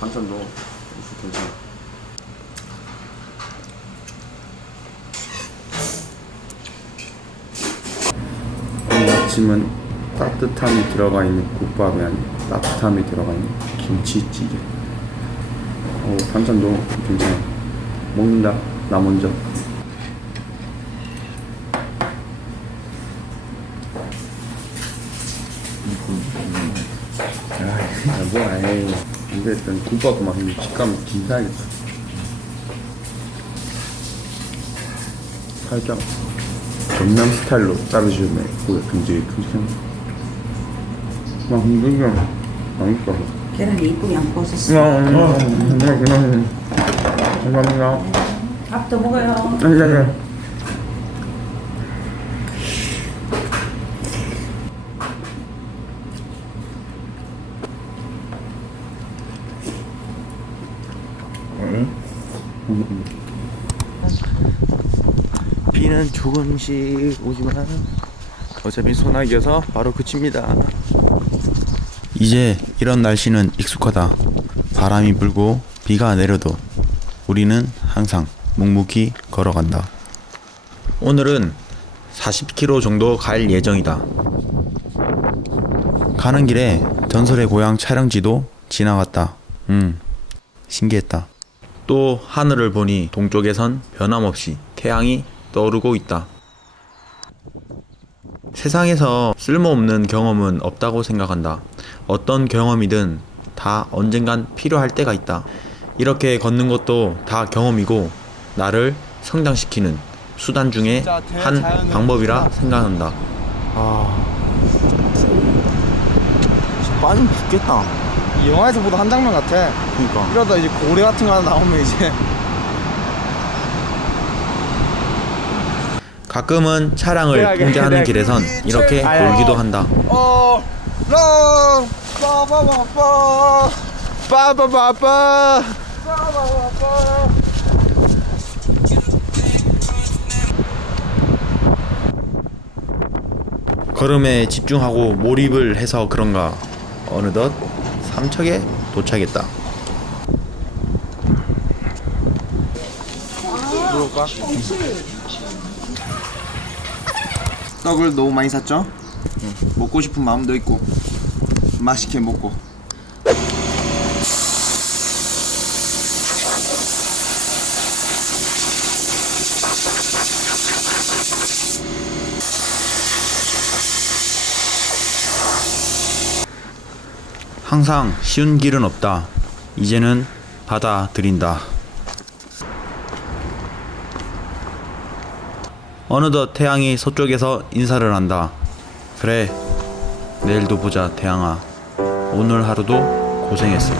반찬도 괜찮아. 오늘 아침은 따뜻함이 들어가 있는 국밥이 아닌 따뜻함이 들어가 있는 김치찌개. 오, 반찬도 괜찮아. 먹는다. 나 먼저. 아, 뭐야. 근데 일단 국밥 맛 식감 진사야겠다. 살짝 전남 스타일로 자르시면 고기 굉장히 큼직합니다. 와, 근데 맛있어. 계란이 이쁘게 안 구워졌어. 야, 그냥, 그냥. 감사합니다. 밥도 먹어요. 아니, 아 니, 아니. 비는 조금씩 오지만 어차피 소나기여서 바로 그칩니다. 이제 이런 날씨는 익숙하다. 바람이 불고 비가 내려도 우리는 항상 묵묵히 걸어간다. 오늘은 40km 정도 갈 예정이다. 가는 길에 전설의 고향 촬영지도 지나갔다. 음, 신기했다. 또 하늘을 보니 동쪽에선 변함없이 태양이 떠오르고 있다. 세상에서 쓸모없는 경험은 없다고 생각한다. 어떤 경험이든 다 언젠간 필요할 때가 있다. 이렇게 걷는 것도 다 경험이고 나를 성장시키는 수단 중에 한 방법이라 생각한다. 아, 빠지면 죽겠다. 이 영화에서 보다 한 장면 같아. 그러니까. 이러다 이제 고래 같은 거 하나 나오면 이제 가끔은 차량을 그래야겠네. 통제하는 길에선 이렇게 아유. 놀기도 한다. 어, 러, 빠바바빠, 빠바바빠, 빠바바빠. 걸음에 집중하고 몰입을 해서 그런가 어느덧 삼척에 도착했다. 물어볼까? 떡을 너무 많이 샀죠? 먹고 싶은 마음도 있고 맛있게 먹고 항상 쉬운 길은 없다. 이제는 받아들인다. 어느덧 태양이 서쪽에서 인사를 한다. 그래, 내일도 보자, 태양아. 오늘 하루도 고생했어.